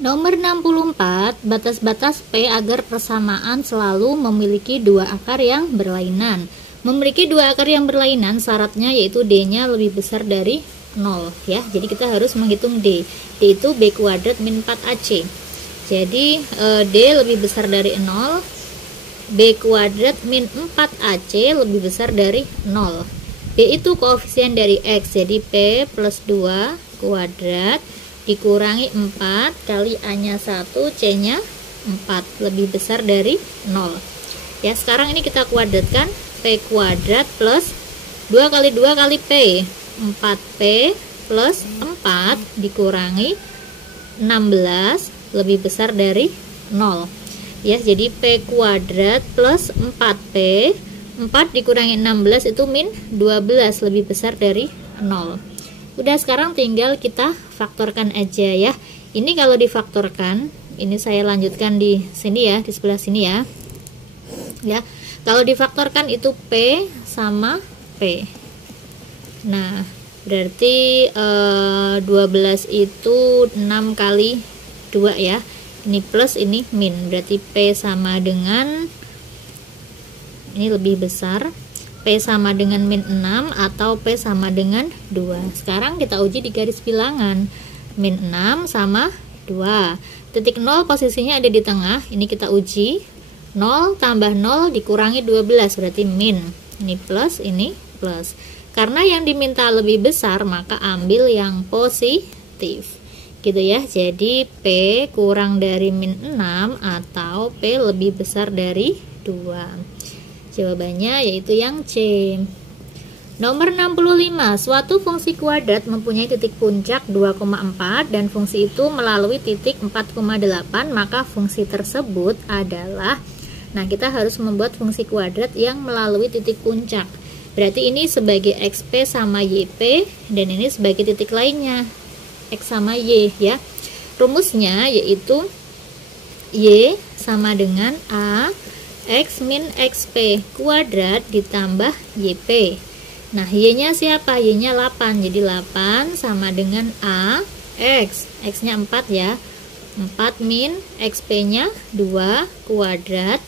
Nomor 64, batas-batas P agar persamaan selalu memiliki dua akar yang berlainan. Memiliki dua akar yang berlainan syaratnya yaitu D-nya lebih besar dari 0 ya. Jadi kita harus menghitung D. D itu B kuadrat min 4AC. Jadi D lebih besar dari 0, B kuadrat min 4AC lebih besar dari 0. B itu koefisien dari X, jadi P plus 2 kuadrat dikurangi 4 kali A-nya 1, C-nya 4 lebih besar dari 0. Ya, sekarang ini kita kuadratkan P kuadrat plus 2 kali 2 kali P, 4P plus 4 dikurangi 16 lebih besar dari 0. Ya, jadi P kuadrat plus 4P, 4 dikurangi 16 itu min 12 lebih besar dari 0. Udah, sekarang tinggal kita faktorkan aja ya. Ini kalau difaktorkan, ini saya lanjutkan di sini ya, di sebelah sini ya. Ya, kalau difaktorkan itu P sama P. Nah, berarti 12 itu 6 kali 2 ya. Ini plus, ini min. Berarti P sama dengan, ini lebih besar, P sama dengan min 6 atau P sama dengan 2. Sekarang kita uji di garis bilangan. Min 6 sama 2. Titik 0 posisinya ada di tengah. Ini kita uji. 0 tambah 0 dikurangi 12 berarti min. Ini plus, ini plus. Karena yang diminta lebih besar, maka ambil yang positif. Gitu ya. Jadi P kurang dari min 6 atau P lebih besar dari 2. Jawabannya yaitu yang C. Nomor 65, suatu fungsi kuadrat mempunyai titik puncak 2,4 dan fungsi itu melalui titik 4,8, maka fungsi tersebut adalah, nah kita harus membuat fungsi kuadrat yang melalui titik puncak. Berarti ini sebagai XP sama YP dan ini sebagai titik lainnya X sama Y ya. Rumusnya yaitu Y sama dengan A X min XP kuadrat ditambah YP. Nah, Y-nya siapa? Y-nya 8. Jadi 8 sama dengan A X. X-nya 4 ya. 4 min XP-nya 2 kuadrat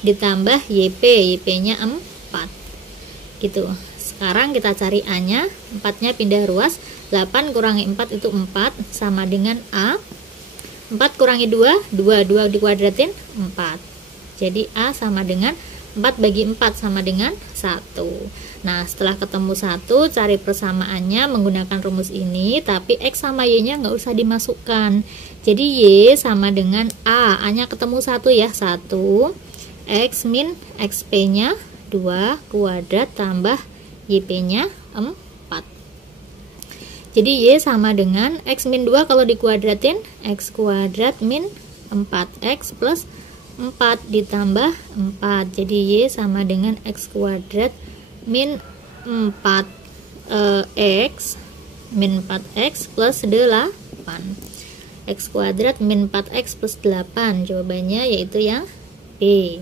ditambah YP. YP-nya 4. Gitu. Sekarang kita cari A-nya. 4-nya pindah ruas. 8 kurangi 4 itu 4 sama dengan A. 4 kurangi 2, 2 dikuadratin 4. Jadi A sama dengan 4 bagi 4 sama dengan 1. Nah, setelah ketemu 1, cari persamaannya menggunakan rumus ini, tapi X sama Y-nya nggak usah dimasukkan. Jadi Y sama dengan A. A-nya ketemu 1 ya, 1. X min XP-nya 2 kuadrat tambah YP-nya 4. Jadi Y sama dengan X min 2 kalau dikuadratin, X kuadrat min 4X plus 4 ditambah 4. Jadi Y sama dengan X kuadrat min 4X min 4X plus 8. X kuadrat min 4X plus 8. Jawabannya yaitu yang B.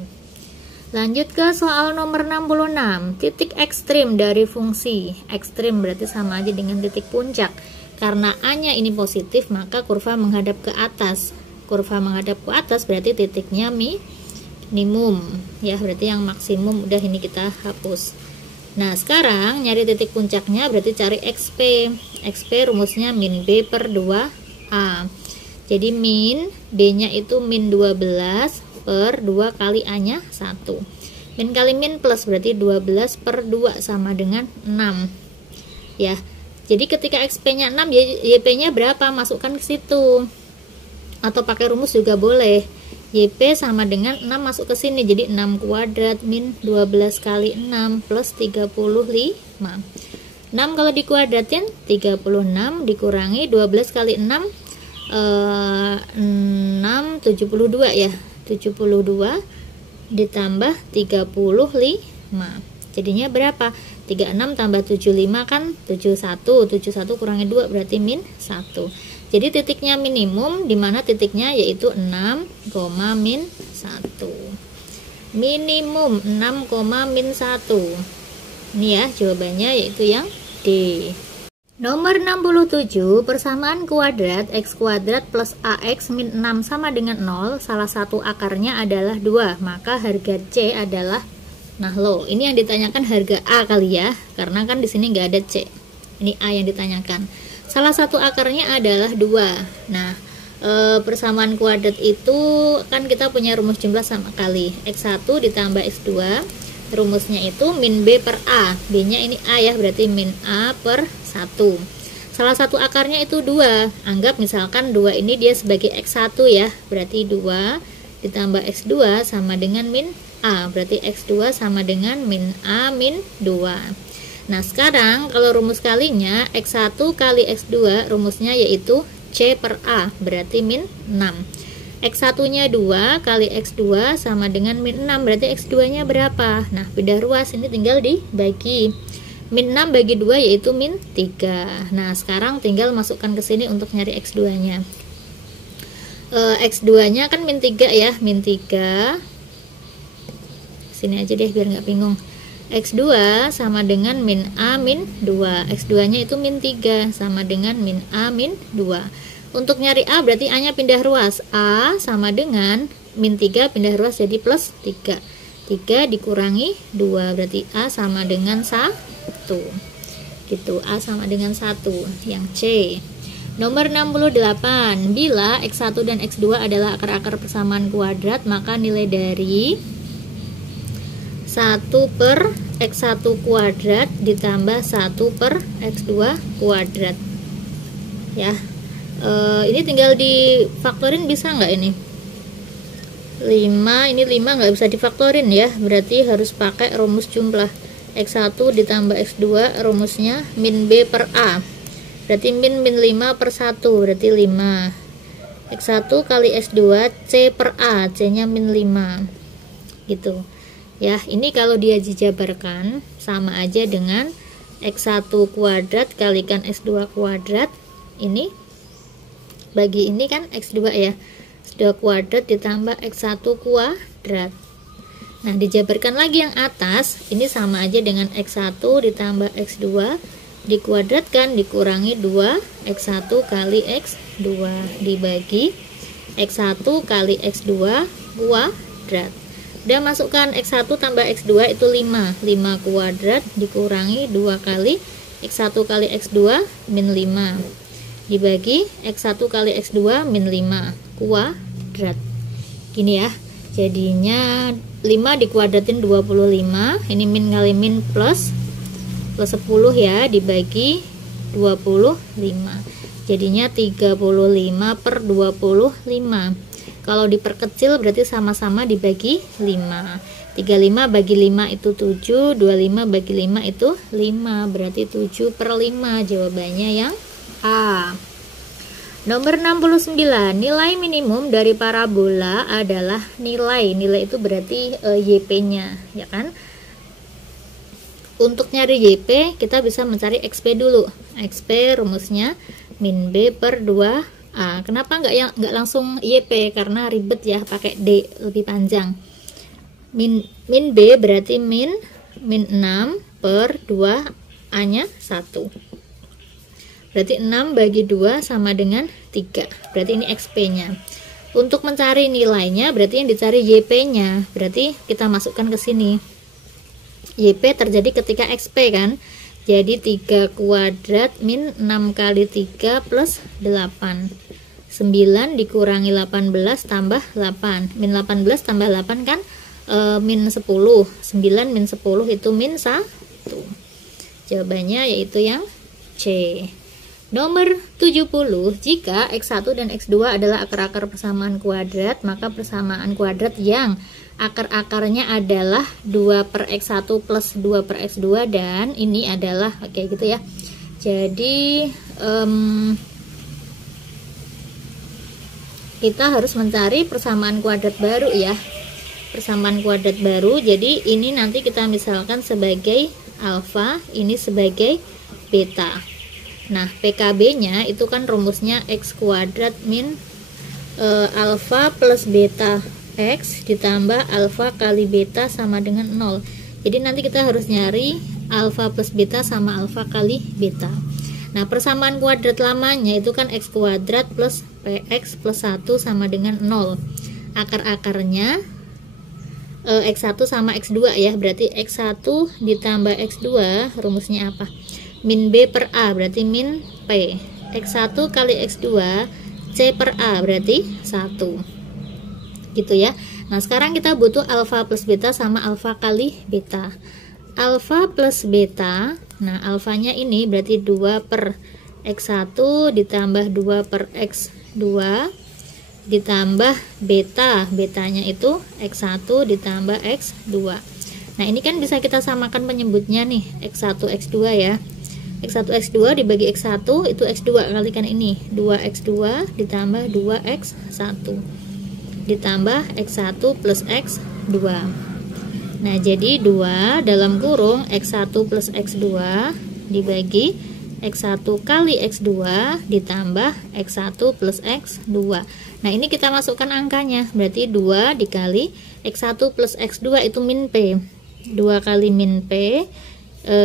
Lanjut ke soal nomor 66. Titik ekstrim dari fungsi. Ekstrim berarti sama aja dengan titik puncak. Karena A-nya ini positif, maka kurva menghadap ke atas. Kurva menghadap ke atas berarti titiknya minimum ya, berarti yang maksimum udah ini kita hapus. Nah, sekarang nyari titik puncaknya berarti cari XP. XP rumusnya min B per 2A. Jadi min B-nya itu min 12 per 2 kali A-nya 1. Min kali min plus berarti 12 per 2 sama dengan 6 ya. Jadi ketika XP-nya 6, YP-nya berapa? Masukkan ke situ. Atau pakai rumus juga boleh. YP sama dengan 6 masuk ke sini. Jadi 6 kuadrat min 12 kali 6 plus 35. 6 kalau dikuadratin 36 dikurangi 12 kali 6 6 72 ya. 72 ditambah 35. Jadinya berapa? 36 tambah 75 kan 71. 71 kurangi 2 berarti min 1. Jadi titiknya minimum, dimana titiknya yaitu 6, min 1. Minimum 6, min 1. Ini ya jawabannya yaitu yang D. Nomor 67, persamaan kuadrat x kuadrat plus ax min 6 sama dengan 0, salah satu akarnya adalah 2, maka harga C adalah, nah lo, ini yang ditanyakan harga A kali ya, karena kan di sini nggak ada C, ini A yang ditanyakan. Salah satu akarnya adalah 2. Nah, persamaan kuadrat itu kan kita punya rumus jumlah sama kali, x1 ditambah x2, rumusnya itu min B per A, B nya ini A ya, berarti min A per 1. Salah satu akarnya itu 2, anggap misalkan 2 ini dia sebagai x1 ya, berarti 2 ditambah x2 sama dengan min A, berarti x2 sama dengan min A min 2. Nah sekarang kalau rumus kalinya x1 kali x2 rumusnya yaitu C per A, berarti min 6. X1 nya 2 kali X2 sama dengan min 6, berarti X2 nya berapa? Nah pindah ruas, ini tinggal dibagi, min 6 bagi 2 yaitu min 3. Nah sekarang tinggal masukkan ke sini untuk nyari X2 nya. X2 nya kan min 3 ya, min 3, sini aja deh biar nggak bingung. X2 sama dengan min A min 2, X2 nya itu min 3 sama dengan min A min 2. Untuk nyari A berarti A nya pindah ruas, A sama dengan min 3 pindah ruas jadi plus 3, 3 dikurangi 2 berarti A sama dengan 1 gitu, A sama dengan 1 yang C. Nomor 68, bila X1 dan X2 adalah akar-akar persamaan kuadrat, maka nilai dari 1 per X1 kuadrat ditambah 1 per X2 kuadrat ya. Ini tinggal difaktorin bisa nggak ini? 5, ini 5 nggak bisa difaktorin ya, berarti harus pakai rumus jumlah. X1 ditambah X2 rumusnya min B per A, berarti min 5 per 1, berarti 5. X1 kali X2 C per A, C nya min 5 gitu ya. Ini kalau dia dijabarkan sama aja dengan X1 kuadrat kalikan X2 kuadrat, ini bagi ini kan X2 ya, X2 kuadrat ditambah X1 kuadrat. Nah dijabarkan lagi yang atas, ini sama aja dengan X1 ditambah X2 dikuadratkan dikurangi 2 X1 kali X2 dibagi X1 kali X2 kuadrat. Udah masukkan X1 tambah X2 itu 5 kuadrat dikurangi 2 kali X1 kali X2 min 5 dibagi X1 kali X2 min 5 kuadrat. Gini ya, jadinya 5 dikuadratin 25, ini min kali min plus 10 ya, dibagi 25, jadinya 35 per 25. Kalau diperkecil berarti sama-sama dibagi 5, 35 bagi 5 itu 7, 25 bagi 5 itu 5, berarti 7 per 5, jawabannya yang A. Nomor 69, nilai minimum dari parabola adalah nilai itu berarti YP-nya, ya kan? Untuk nyari YP kita bisa mencari XP dulu. XP rumusnya min B per 2A. Kenapa nggak langsung YP? Karena ribet ya, pakai D lebih panjang. Min B berarti min 6 per 2A nya 1. Berarti 6 bagi 2 sama dengan 3, berarti ini XP-nya. Untuk mencari nilainya berarti yang dicari YP-nya, berarti kita masukkan ke sini. YP terjadi ketika XP kan, jadi 3 kuadrat min 6 kali 3 plus 8, 9 dikurangi 18 tambah 8, min 18 tambah 8 kan min 10, 9 min 10 itu min 1. Jawabannya yaitu yang C. Nomor 70, jika X1 dan X2 adalah akar-akar persamaan kuadrat, maka persamaan kuadrat yang akar-akarnya adalah 2 per X1 plus 2 per X2, dan ini adalah oke gitu ya. Jadi kita harus mencari persamaan kuadrat baru ya, persamaan kuadrat baru. Jadi ini nanti kita misalkan sebagai alfa, ini sebagai beta. Nah, PKB-nya itu kan rumusnya X kuadrat min alfa plus beta X ditambah alfa kali beta sama dengan 0. Jadi nanti kita harus nyari alfa plus beta sama alfa kali beta. Nah, persamaan kuadrat lamanya itu kan x kuadrat plus px plus 1 sama dengan 0. Akar-akarnya x1 sama x2 ya, berarti x1 ditambah x2 rumusnya apa? Min b per a berarti min p. x1 kali x2 c per a berarti 1. Gitu ya. Nah, sekarang kita butuh alfa plus beta sama alfa kali beta. Alfa plus beta, nah alfanya ini berarti 2 per x1 ditambah 2 per x2 ditambah beta, betanya itu x1 ditambah x2. Nah, ini kan bisa kita samakan penyebutnya nih, x1 x2 ya. x1 x2 dibagi x1 itu x2 kalikan ini, 2x2 ditambah 2x1 ditambah x1 plus x2. Nah, jadi 2 dalam kurung x1 plus x2 dibagi x1 kali x2 ditambah x1 plus x2. Nah, ini kita masukkan angkanya, berarti 2 dikali x1 plus x2 itu min p. 2 kali min p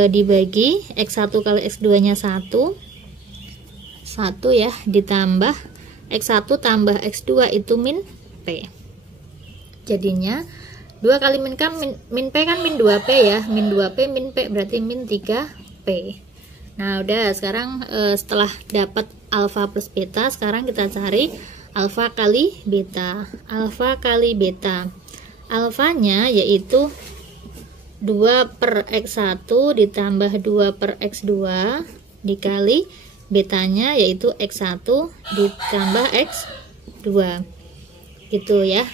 dibagi x1 kali x2 nya 1 ya, ditambah x1 tambah x2 itu min p. Jadinya 2 kali min p kan min 2p ya, min 2p min p berarti min 3p. Nah, udah, sekarang setelah dapat alfa plus beta, sekarang kita cari alfa kali beta. Alfa kali beta, alfanya yaitu 2 per x1 ditambah 2 per x2 dikali betanya yaitu x1 ditambah x2. Gitu ya.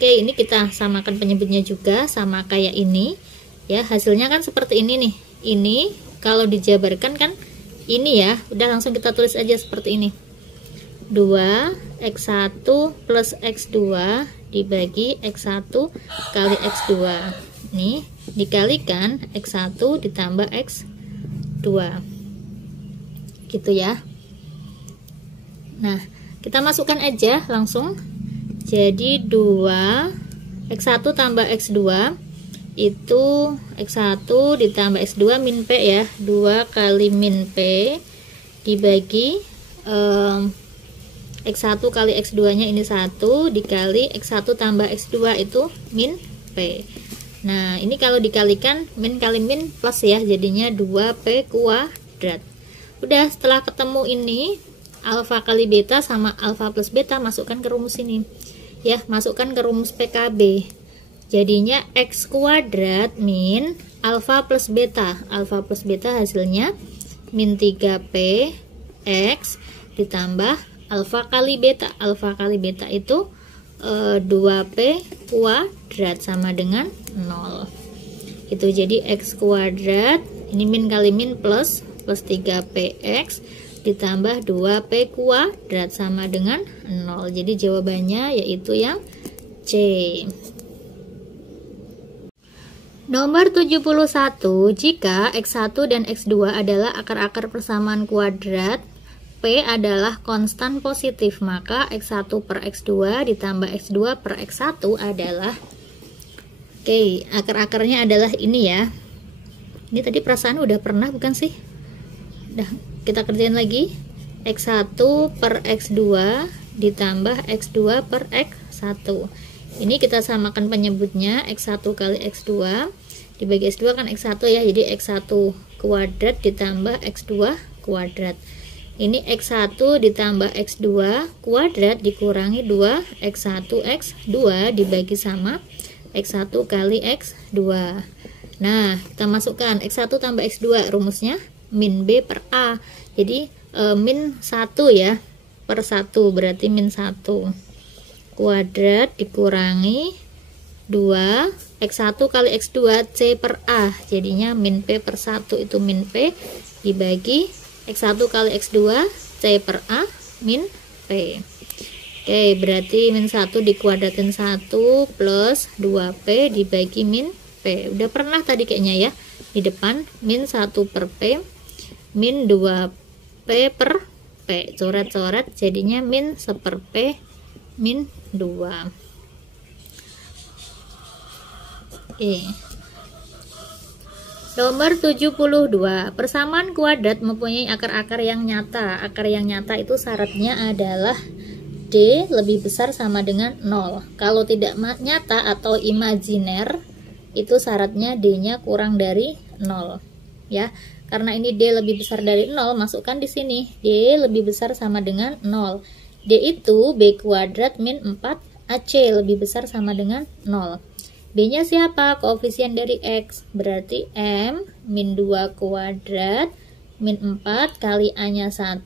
Oke, ini kita samakan penyebutnya juga sama kayak ini ya. Hasilnya kan seperti ini nih. Ini kalau dijabarkan kan ini ya. Udah, langsung kita tulis aja seperti ini. 2x1 plus x2 dibagi x1 kali x2. Nih, dikalikan x1 ditambah x2. Gitu ya. Nah, kita masukkan aja langsung. Jadi 2 x1 tambah x2 itu x1 ditambah x2 min p ya, 2 kali min p dibagi x1 kali x2 nya ini 1 dikali x1 tambah x2 itu min p. Nah, ini kalau dikalikan min kali min plus ya, jadinya 2p kuadrat. Udah, setelah ketemu ini alfa kali beta sama alfa plus beta, masukkan ke rumus ini ya, masukkan ke rumus PKB. Jadinya x kuadrat min alfa plus beta. Alfa plus beta hasilnya min 3p x ditambah alfa kali beta. Alfa kali beta itu 2p kuadrat sama dengan 0. Itu jadi x kuadrat, ini min kali min plus 3px ditambah 2p kuadrat sama dengan 0. Jadi jawabannya yaitu yang C. Nomor 71, jika x1 dan x2 adalah akar-akar persamaan kuadrat, P adalah konstan positif, maka x1 per x2 ditambah x2 per x1 adalah, oke, akar-akarnya adalah ini ya. Ini tadi perasaan udah pernah bukan sih? Udah, kita kerjain lagi. x1 per x2 ditambah x2 per x1. Ini kita samakan penyebutnya, x1 kali x2 dibagi x2 kan x1 ya, jadi x1 kuadrat ditambah x2 kuadrat. Ini x1 ditambah x2 kuadrat dikurangi 2 x1 x2 dibagi sama x1 kali x2. Nah, kita masukkan x1 tambah x2, rumusnya min b per a. Jadi min 1 ya per 1 berarti min 1 kuadrat dikurangi 2 x1 kali x2 c per a, jadinya min p per 1 itu min p dibagi x1 kali x2 c per a min p. Oke, berarti min 1 dikuadratin 1 plus 2p dibagi min p. Udah pernah tadi kayaknya ya, di depan min 1 per p min 2p per p, coret-coret jadinya min 1 per p min 2. Oke. Nomor 72, persamaan kuadrat mempunyai akar-akar yang nyata. Akar yang nyata itu syaratnya adalah D lebih besar sama dengan 0. Kalau tidak nyata atau imajiner, itu syaratnya D-nya kurang dari 0. Ya, karena ini D lebih besar dari 0, masukkan di sini. D lebih besar sama dengan 0. D itu B kuadrat min 4 AC lebih besar sama dengan 0. B-nya siapa? Koefisien dari X. Berarti M min 2 kuadrat min 4 kali A-nya 1,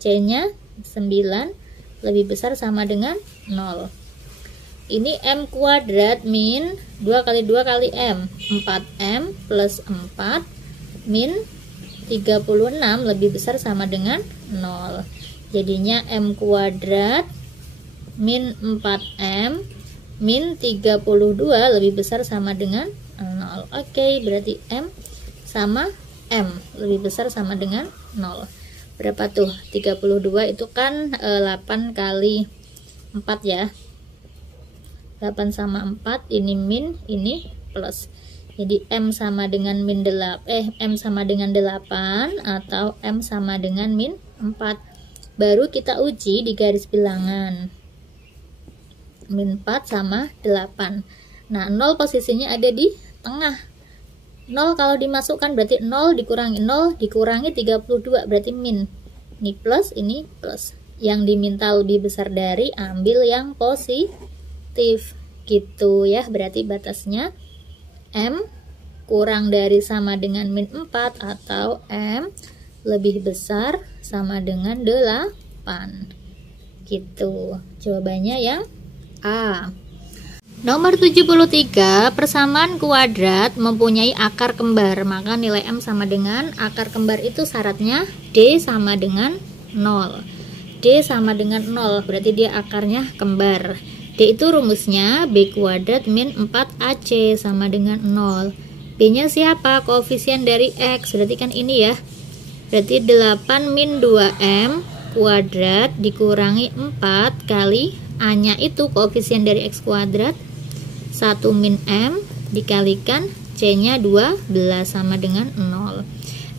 C-nya 9 lebih besar sama dengan 0. Ini M kuadrat min 2 kali 2 kali M. 4M plus 4 min 36 lebih besar sama dengan 0. Jadinya M kuadrat min 4M min 32 lebih besar sama dengan 0. Oke, berarti M sama M lebih besar sama dengan 0. Berapa tuh? 32 itu kan 8 kali 4 ya. 8 sama 4, ini min, ini plus. Jadi M sama dengan min 8, M sama dengan 8 atau M sama dengan min 4. Baru kita uji di garis bilangan. Min 4 sama 8. Nah, 0 posisinya ada di tengah. 0 kalau dimasukkan berarti 0 dikurangi 32 berarti min. Ini plus, ini plus. Yang diminta lebih besar dari, ambil yang positif. Gitu ya, berarti batasnya M kurang dari sama dengan min 4 atau M lebih besar sama dengan 8. Gitu. Jawabannya yang A. Nomor 73, persamaan kuadrat mempunyai akar kembar, maka nilai M sama dengan akar kembar itu syaratnya D sama dengan 0. D sama dengan 0, berarti dia akarnya kembar. D itu rumusnya B kuadrat min 4AC sama dengan 0. B-nya siapa? Koefisien dari X, berarti kan ini ya. Berarti 8 min 2M kuadrat dikurangi 4 kali A-nya itu koefisien dari X kuadrat 1 min M dikalikan C-nya 12 sama dengan 0.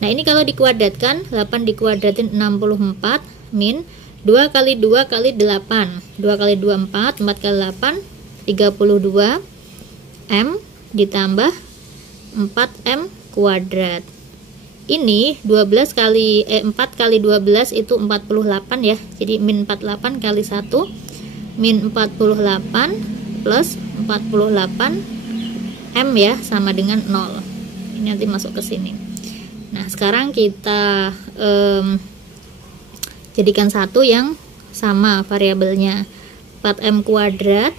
Nah, ini kalau dikuadratkan, 8 dikuadratin 64 min 2 kali 2 kali 8. 2 kali 2 4, 4 kali 8 32 M ditambah 4M kuadrat. Ini 12 kali 4 kali 12 itu 48 ya. Jadi min 48 kali 1 min 48 plus 48 M ya sama dengan 0. Ini nanti masuk ke sini. Nah, sekarang kita jadikan satu yang sama variabelnya. 4M kuadrat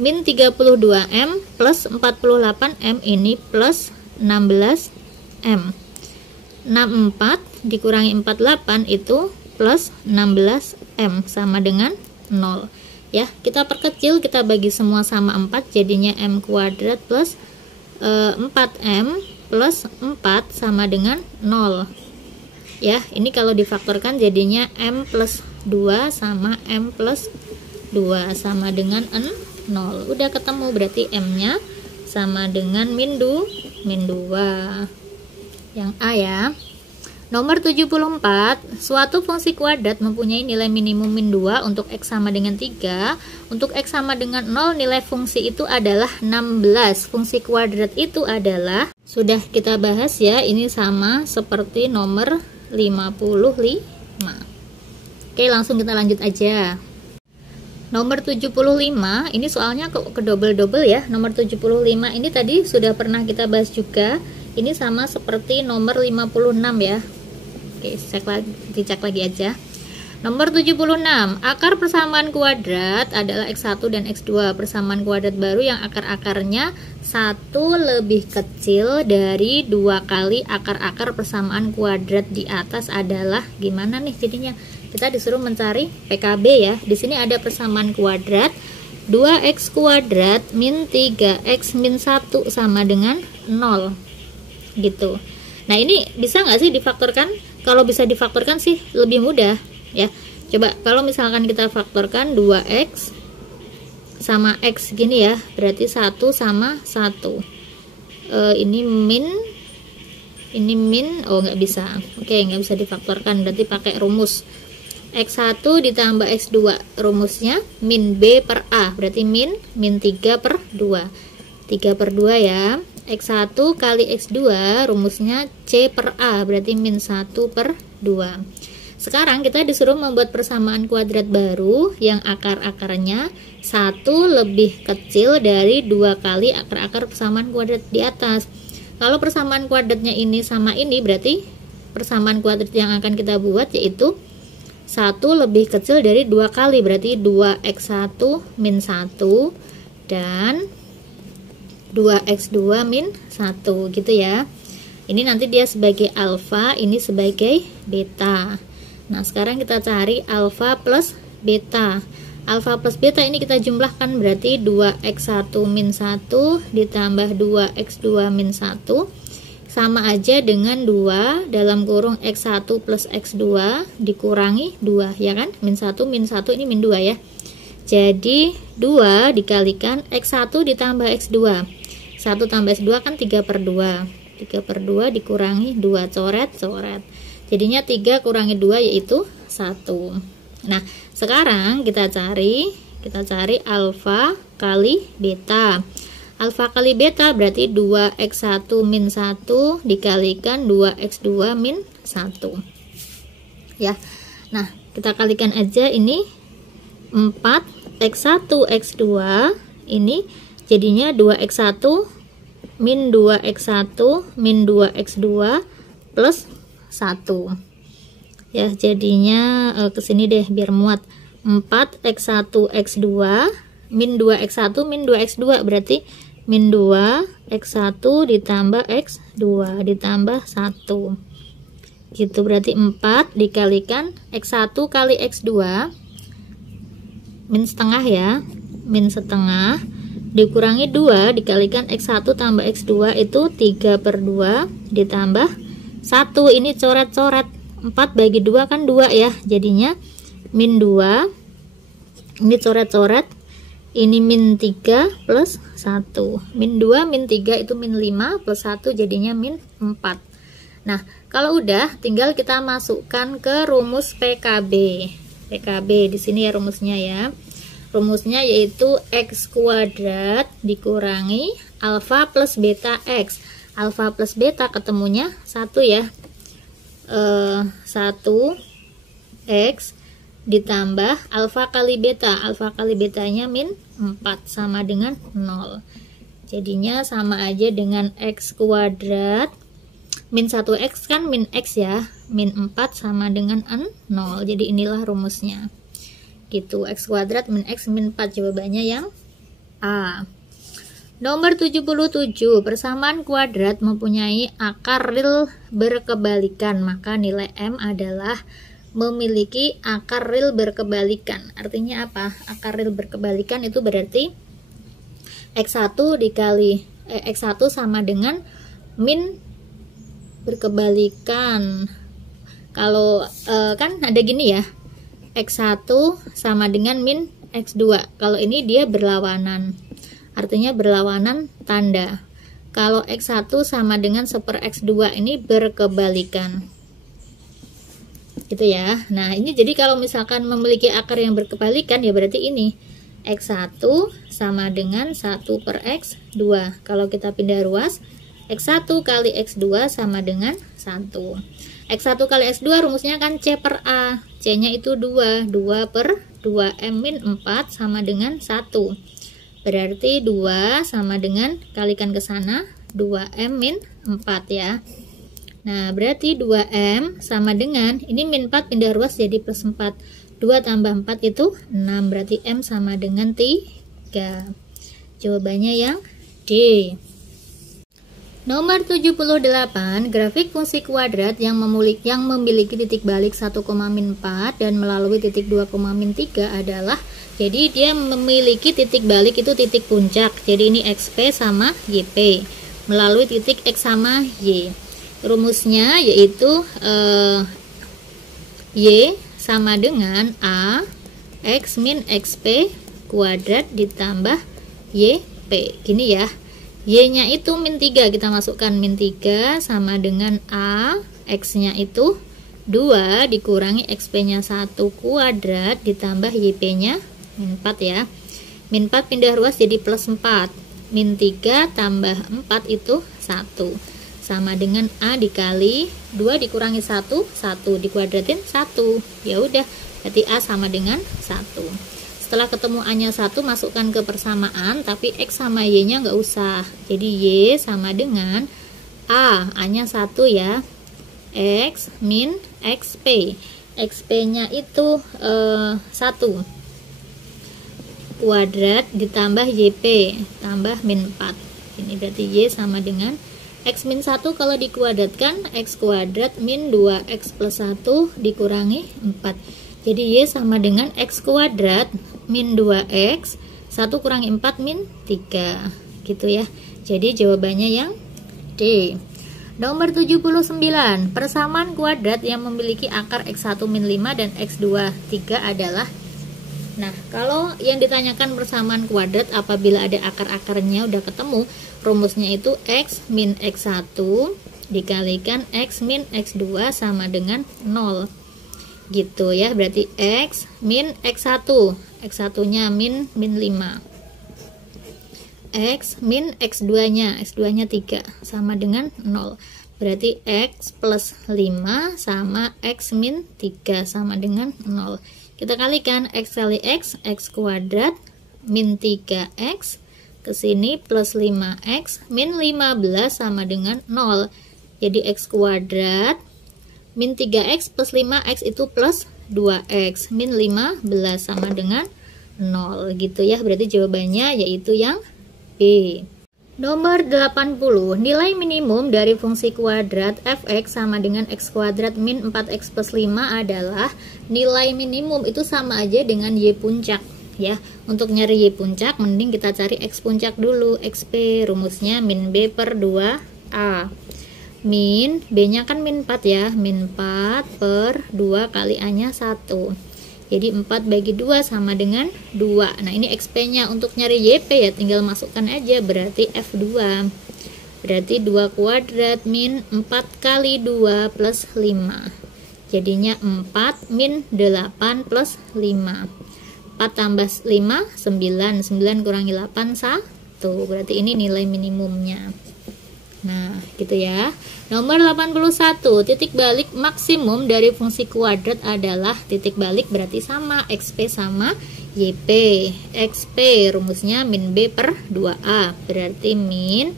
min 32M plus 48M ini plus 16M. 64 dikurangi 48 itu plus 16M sama dengan 0. Ya, kita perkecil, kita bagi semua sama 4, jadinya M kuadrat plus 4M plus 4 sama dengan 0. Ya, ini kalau difaktorkan jadinya M plus 2 sama M plus 2 sama dengan 0. Udah ketemu, berarti M-nya sama dengan min 2. Yang A ya. Nomor 74, suatu fungsi kuadrat mempunyai nilai minimum min 2 untuk X sama dengan 3. Untuk X sama dengan 0, nilai fungsi itu adalah 16. Fungsi kuadrat itu adalah, sudah kita bahas ya, ini sama seperti nomor 55. Oke, langsung kita lanjut aja. Nomor 75, ini soalnya ke double-double ya. Nomor 75 ini tadi sudah pernah kita bahas juga. Ini sama seperti nomor 56 ya. Oke, dicek lagi aja. Nomor 76, akar persamaan kuadrat adalah X1 dan X2. Persamaan kuadrat baru yang akar-akarnya 1 lebih kecil dari 2 kali akar-akar persamaan kuadrat di atas adalah, gimana nih jadinya? Kita disuruh mencari PKB ya. Di sini ada persamaan kuadrat 2X kuadrat min 3X min 1 sama dengan 0. Gitu. Nah, ini bisa nggak sih difaktorkan? Kalau bisa difaktorkan sih lebih mudah ya. Coba kalau misalkan kita faktorkan 2X sama X gini ya, berarti 1 sama 1. Ini min Ini min, oh nggak bisa. Oke, nggak bisa difaktorkan, berarti pakai rumus X1 ditambah X2. Rumusnya min B per A, berarti min 3 per 2. 3 per 2 ya. X1 kali X2 rumusnya C per A, berarti min 1 per 2. Sekarang kita disuruh membuat persamaan kuadrat baru yang akar-akarnya 1 lebih kecil dari 2 kali akar-akar persamaan kuadrat di atas. Kalau persamaan kuadratnya ini sama ini, berarti persamaan kuadrat yang akan kita buat yaitu 1 lebih kecil dari 2 kali, berarti 2x1 min 1 dan 2x2 min 1 gitu ya. Ini nanti dia sebagai alfa, ini sebagai beta. Nah, sekarang kita cari alfa plus beta. Alfa plus beta ini kita jumlahkan, berarti 2x1 min 1 ditambah 2x2 min 1 sama aja dengan 2 dalam kurung x1 plus x2 dikurangi 2 ya kan, min 1 ini min 2 ya. Jadi 2 dikalikan x1 ditambah x2, 1 tambah x2 kan 3 per 2, 3 per 2 dikurangi 2, coret, jadinya 3 kurangi 2 yaitu 1. Nah, sekarang kita cari alfa kali beta. Alfa kali beta berarti 2x1 min 1 dikalikan 2x2 min 1. Ya. Nah, kita kalikan aja ini 4x1 x2 ini jadinya 2x1 min 2x1 min 2x2 plus 1. Ya, jadinya kesini deh biar muat. 4x1 x2 min 2x1 min 2x2 berarti min 2x1 ditambah x2 ditambah 1 gitu, berarti 4 dikalikan x1 kali x2 min setengah ya, min setengah dikurangi 2 dikalikan x1 tambah x2 itu 3 per 2 ditambah 1, ini coret-coret, 4 bagi 2 kan 2 ya, jadinya min 2, ini coret-coret, ini min 3 plus 1, min 2 min 3 itu min 5 plus 1 jadinya min 4. Nah, kalau udah tinggal kita masukkan ke rumus PKB. PKB di sini ya rumusnya ya. Rumusnya yaitu x kuadrat dikurangi alfa plus beta x. Alfa plus beta ketemunya 1 ya. 1x ditambah alfa kali betanya min 4 sama dengan 0, jadinya sama aja dengan x kuadrat min 1x kan min x ya, min 4 sama dengan 0, jadi inilah rumusnya gitu, x kuadrat min x min 4, jawabannya yang A. Nomor 77, persamaan kuadrat mempunyai akar real berkebalikan, maka nilai M adalah memiliki akar real berkebalikan. Artinya apa? Akar real berkebalikan itu berarti x1 dikali x1 sama dengan min berkebalikan. Kalau kan ada gini ya, x1 sama dengan min x2. Kalau ini dia berlawanan, artinya berlawanan tanda. Kalau x1 sama dengan 1 per x2 ini berkebalikan gitu ya. Nah, ini jadi kalau misalkan memiliki akar yang berkebalikan ya berarti ini x1 sama dengan 1 per x2. Kalau kita pindah ruas, x1 kali x2 sama dengan 1. x1 kali x2 rumusnya kan C per A. C-nya itu 2. 2 per 2M min 4 sama dengan 1. Berarti 2 sama dengan, kalikan ke sana, 2M min 4 ya. Nah, berarti 2M sama dengan, ini min 4 pindah ruas jadi plus 4. 2 tambah 4 itu 6, berarti M sama dengan 3. Jawabannya yang D. Nomor 78, grafik fungsi kuadrat yang memiliki titik balik 1, min 4 dan melalui titik 2, min 3 adalah, jadi dia memiliki titik balik itu titik puncak, jadi ini XP sama YP melalui titik X sama Y. Rumusnya yaitu Y sama dengan A X min XP kuadrat ditambah YP, gini ya. Y-nya itu min 3, kita masukkan min 3 sama dengan A, X-nya itu 2 dikurangi XP-nya 1 kuadrat ditambah YP-nya min 4 ya. Min 4 pindah ruas jadi plus 4. Min 3 tambah 4 itu 1. Sama dengan A dikali 2 dikurangi 1, 1 dikuadratin 1. Ya udah, berarti A sama dengan 1. Setelah ketemu A-nya 1, masukkan ke persamaan, tapi X sama Y-nya nggak usah. Jadi Y sama dengan A-nya 1 ya. X min XP. XP-nya itu 1 kuadrat ditambah YP tambah min 4. Ini berarti Y sama dengan X min 1 kalau dikuadratkan X kuadrat min 2X plus 1 dikurangi 4. Jadi Y sama dengan X kuadrat min 2X 1 kurangi 4 min 3 gitu ya. Jadi jawabannya yang D. Nomor 79, persamaan kuadrat yang memiliki akar X1 min 5 dan X2 3 adalah. Nah, kalau yang ditanyakan persamaan kuadrat apabila ada akar-akarnya udah ketemu, rumusnya itu X min X1 dikalikan X min X2 sama dengan 0 gitu ya. Berarti X min X1, X1 nya min 5, X min X2 nya 3 sama dengan 0. Berarti X plus 5 sama X min 3 sama dengan 0. Kita kalikan X kali X, X kuadrat min 3X kesini plus 5X min 15 sama dengan 0. Jadi X kuadrat min 3X plus 5X itu plus 2X min 15 sama dengan 0 gitu ya. Berarti jawabannya yaitu yang B. Nomor 80, nilai minimum dari fungsi kuadrat fx sama dengan x kuadrat min 4x plus 5 adalah. Nilai minimum itu sama aja dengan y puncak ya. Untuk nyari y puncak mending kita cari x puncak dulu. XP rumusnya min b per 2a. Min b nya kan min 4 ya, min 4 per 2 kali a nya 1. Jadi 4 bagi 2 sama dengan 2. Nah ini XP nya. Untuk nyari YP ya tinggal masukkan aja, berarti F2. Berarti 2 kuadrat min 4 kali 2 plus 5. Jadinya 4 min 8 plus 5. 4 tambah 5, 9. 9 kurangi 8, 1. Berarti ini nilai minimumnya. Nah, gitu ya. Nomor 81, titik balik maksimum dari fungsi kuadrat adalah. Titik balik berarti sama, XP sama YP. XP rumusnya min B per 2A. Berarti min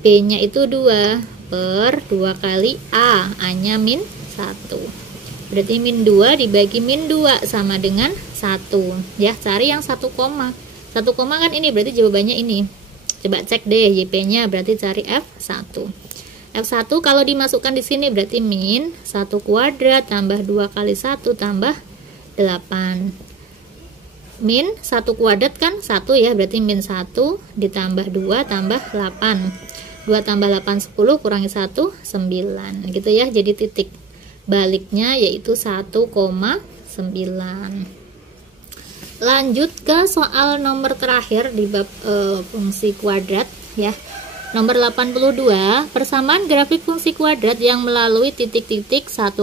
B-nya itu 2 per 2 kali A. A-nya min 1. Berarti min 2 dibagi min 2 sama dengan 1. Ya, cari yang 1 koma. 1 koma kan ini, berarti jawabannya ini. Coba cek deh YP-nya, berarti cari F1. F1 kalau dimasukkan di sini berarti min 1 kuadrat tambah 2 kali 1 tambah 8. Min 1 kuadrat kan 1 ya, berarti min 1 ditambah 2 tambah 8. 2 tambah 8 10 kurangi 1 9 gitu ya. Jadi titik baliknya yaitu 1,9. Lanjut ke soal nomor terakhir di bab fungsi kuadrat ya. Nomor 82, persamaan grafik fungsi kuadrat yang melalui titik-titik 1,2,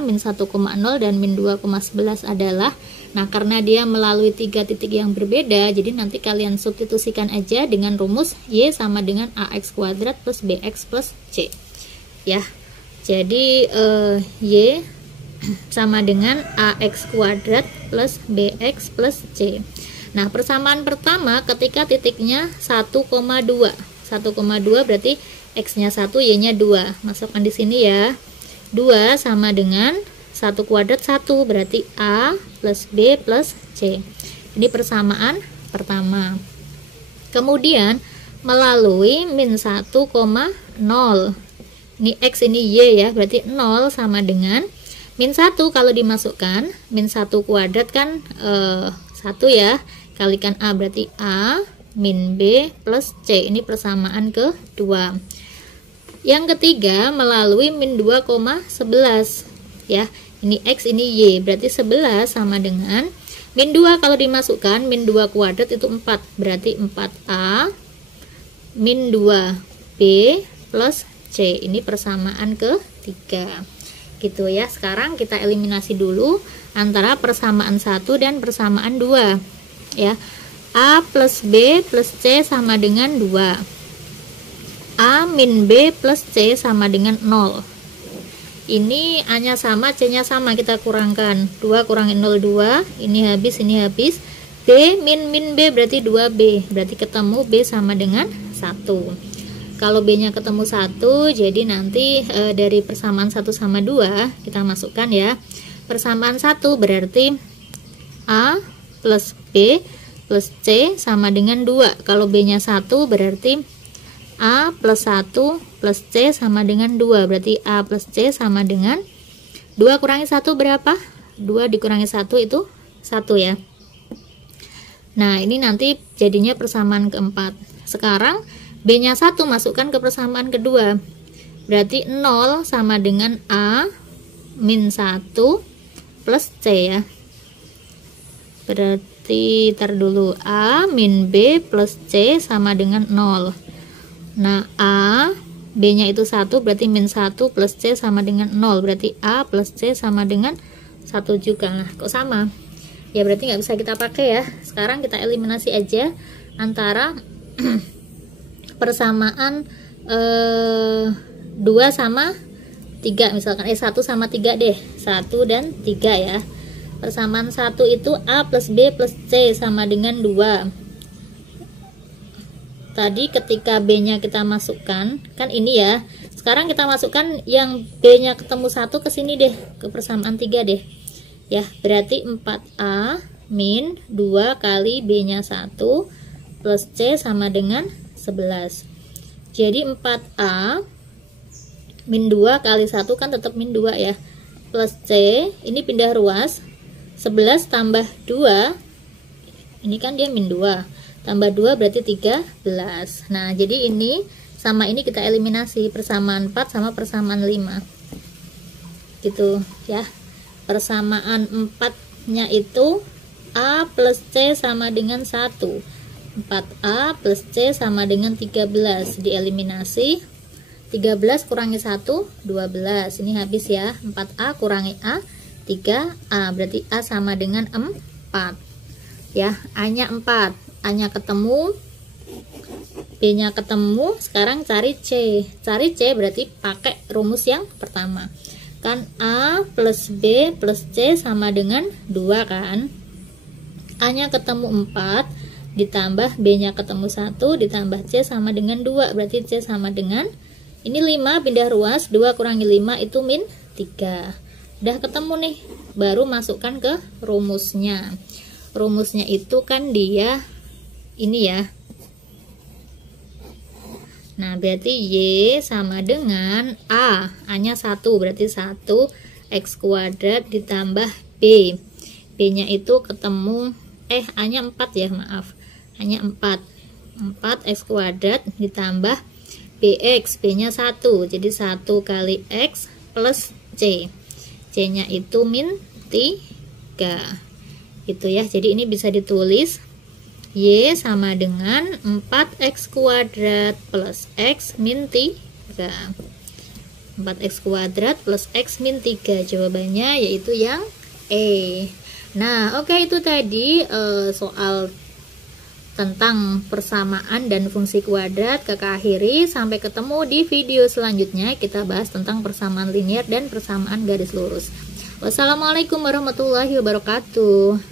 min 1,0 dan min 2,11 adalah. Nah, karena dia melalui 3 titik yang berbeda, jadi nanti kalian substitusikan aja dengan rumus Y sama dengan AX kuadrat plus BX plus C. Ya. Jadi Y sama dengan AX kuadrat plus BX plus C. Nah, persamaan pertama ketika titiknya 1,2. 1,2 berarti X-nya 1, Y-nya 2. Masukkan di sini ya. 2 sama dengan 1 kuadrat 1, berarti A plus B plus C. Ini persamaan pertama. Kemudian melalui min 1,0. Ini X, ini Y ya, berarti 0 sama dengan min 1 kalau dimasukkan, min 1 kuadrat kan 1 ya, kalikan A berarti A min B plus C. Ini persamaan kedua. Yang ketiga melalui min 2,11 ya. Ini X, ini Y, berarti 11 sama dengan min 2 kalau dimasukkan, min 2 kuadrat itu 4, berarti 4A min 2B plus C. Ini persamaan ketiga. Gitu ya. Sekarang kita eliminasi dulu antara persamaan 1 dan persamaan 2. Ya. A plus B plus C sama dengan 2. A min B plus C sama dengan 0. Ini A-nya sama, C-nya sama, kita kurangkan. 2 kurangin 0, 2. Ini habis, ini habis. B min B berarti 2B. Berarti ketemu B sama dengan 1. Kalau B-nya ketemu 1, jadi nanti dari persamaan 1 sama 2, kita masukkan ya. Persamaan 1 berarti A plus B plus C sama dengan 2. Kalau B-nya 1 berarti A plus 1 plus C sama dengan 2. Berarti A plus C sama dengan 2 kurangi 1 berapa? 2 dikurangi 1 itu 1 ya. Nah, ini nanti jadinya persamaan keempat. Sekarang B-nya 1 masukkan ke persamaan kedua. Berarti 0 sama dengan A min 1 plus C ya. Berarti tar dulu, A min B plus C sama dengan 0. Nah, A, B-nya itu 1, berarti min 1 plus C sama dengan 0. Berarti A plus C sama dengan 1 juga. Nah, kok sama? Ya, berarti nggak bisa kita pakai ya. Sekarang kita eliminasi aja antara persamaan 2 sama 3. Misalkan 1 sama 3 deh. 1 dan 3 ya. Persamaan 1 itu A plus B plus C sama dengan 2. Tadi ketika B-nya kita masukkan, kan ini ya. Sekarang kita masukkan yang B-nya ketemu 1 ke sini deh, ke persamaan 3 deh. Ya, berarti 4A min 2 kali B-nya 1 plus C sama dengan 11. Jadi 4A min 2 kali 1 kan tetap min 2 ya. Plus C, ini pindah ruas. 11 tambah 2, ini kan dia min 2. Tambah 2 berarti 13. Nah, jadi ini sama ini kita eliminasi, persamaan 4 sama persamaan 5. Gitu ya. Persamaan 4-nya itu A plus C sama dengan 1. 4A plus C sama dengan 13. Dieliminasi. 13 kurangi 1, 12. Ini habis ya. 4A kurangi A, 3A. Berarti A sama dengan 4. Ya, A-nya 4. A-nya ketemu, B-nya ketemu. Sekarang cari C. Cari C berarti pakai rumus yang pertama. Kan A plus B plus C sama dengan 2 kan. A-nya ketemu 4, ditambah B-nya ketemu 1, ditambah C sama dengan 2. Berarti C sama dengan, ini 5 pindah ruas, 2 kurangi 5 itu min 3. Udah ketemu nih, baru masukkan ke rumusnya. Rumusnya itu kan dia ini ya. Nah, berarti Y sama dengan A-nya 1, berarti 1 X kuadrat ditambah B. B-nya itu ketemu, A-nya 4 ya, maaf. A-nya 4. 4 X kuadrat ditambah BX, B-nya 1. Jadi 1 kali X plus C. C-nya itu min 3. Gitu ya. Jadi ini bisa ditulis Y sama dengan 4X kuadrat plus X min 3. 4X kuadrat plus X min 3. Jawabannya yaitu yang E. Nah, oke, itu tadi soal tentang persamaan dan fungsi kuadrat. Kakak akhiri, sampai ketemu di video selanjutnya. Kita bahas tentang persamaan linier dan persamaan garis lurus. Wassalamualaikum warahmatullahi wabarakatuh.